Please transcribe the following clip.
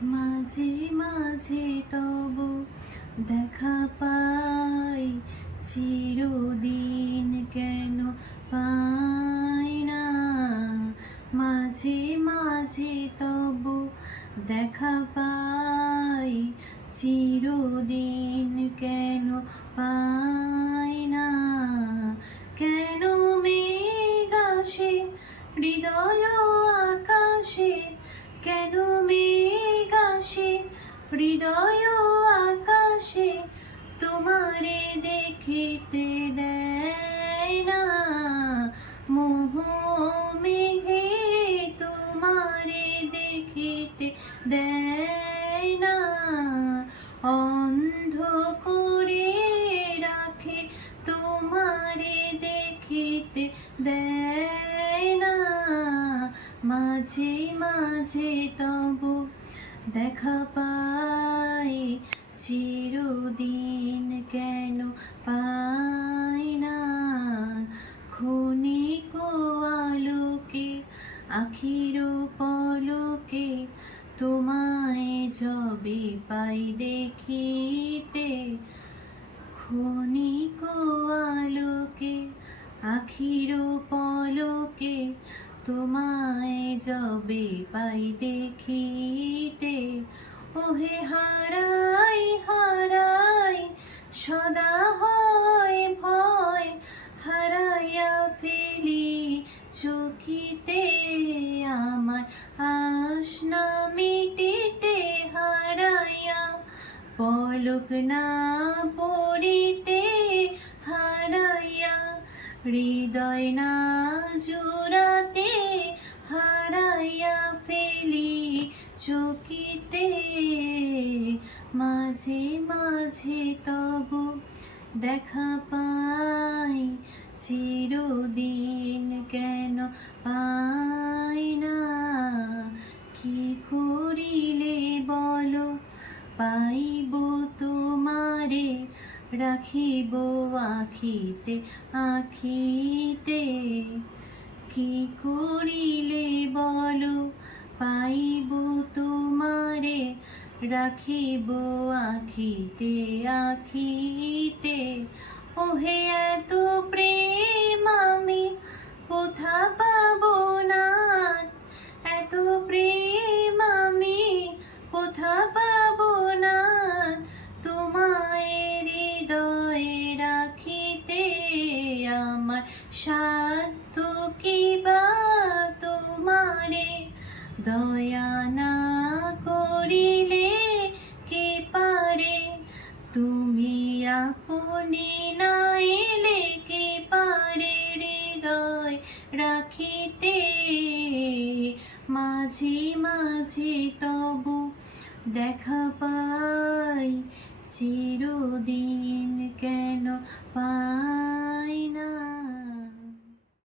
মাঝে মাঝে তবু দেখা পাই, চিরদিন কেন পাই না। মাঝে মাঝে তবু দেখা পাই, চিরদিন কেন পাই না। কেন মেঘ আসে হৃদয় আকাশে, কেন মেঘ আসে হৃদয় আকাশে, তোমারে দেখিতে দেয় না। মোহ মেঘে তোমারে দেখিতে দেয় না। অন্ধ করে রাখে তোমারে দেখিতে দেয় না। মাঝে মাঝে তবু দেখা পাই, চিরদিন কেন পাই না। ক্ষণিক আলোকে আখির পলকে, তোমায় যবে পাই দেখিতে। ক্ষণিক আলোকে আখির পলকে, তোমায় যবে পাই দেখিতে। ওহে হারাই হারাই সদা হয় ভয়, হারাইয়া ফেলি চকিতে আমার আশ না মিটিতে। হারাইয়া পলক না পড়িতে, হারাইয়া হৃদয় না জুড়াতে, হারাইয়া ফেলি চকিতে। মাঝে মাঝে তবু দেখা পাই, চিরদিন কেন পাই না। কি করিলে বলো পাইব তোমারে, রাখিব আখিতে আখিতে। কি করিলে বলো পাইব তোমারে, রাখিব আখিতে আখিতে। ওহে এত প্রেম আমি কোথা পাবো না, এত প্রেম আমি কোথা পাবো না। তোমায় হৃদয়ে রাখিতে আমার সাধ্য কি বা তোমারে দয়া না করিলে কে পারে। তুমি আপনি না এলে কে পারে হৃদয় রাখিতে। মাঝে মাঝে তবু দেখা পাই, চিরদিন কেন পাই